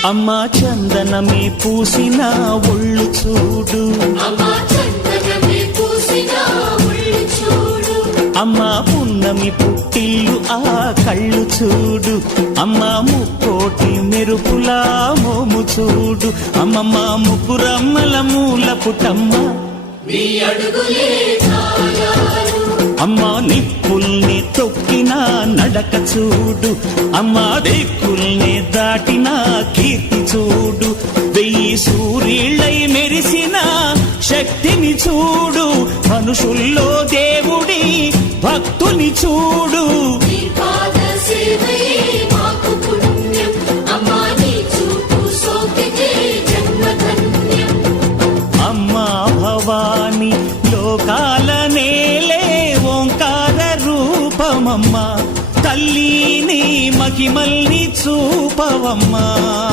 అమ్మా చందనమే పూసిన ఒళ్ళు చూడు, అమ్మా పున్నమి పుట్టిల్లు ఆ కళ్ళు చూడు, అమ్మా ముక్కోటి మెరుపులా మోము చూడు, అమ్మమ్మ ముగ్గురమ్మల మూల పుటమ్మ అమ్మా నిప్పుల్ని తొక్కిన నడక చూడు, అమ్మా దిక్కుల్ని దాటిన కీర్తి చూడు, 1000 సూర్యుళ్ళై మెరిసిన శక్తిని చూడు, మనుషుల్లో దేవుడి భక్తుని చూడు. అమ్మా భవాని లోకాల నేలే ఓంకార రూపమమ్మా, తల్లిని మహిమల్ని చూపవమ్మా.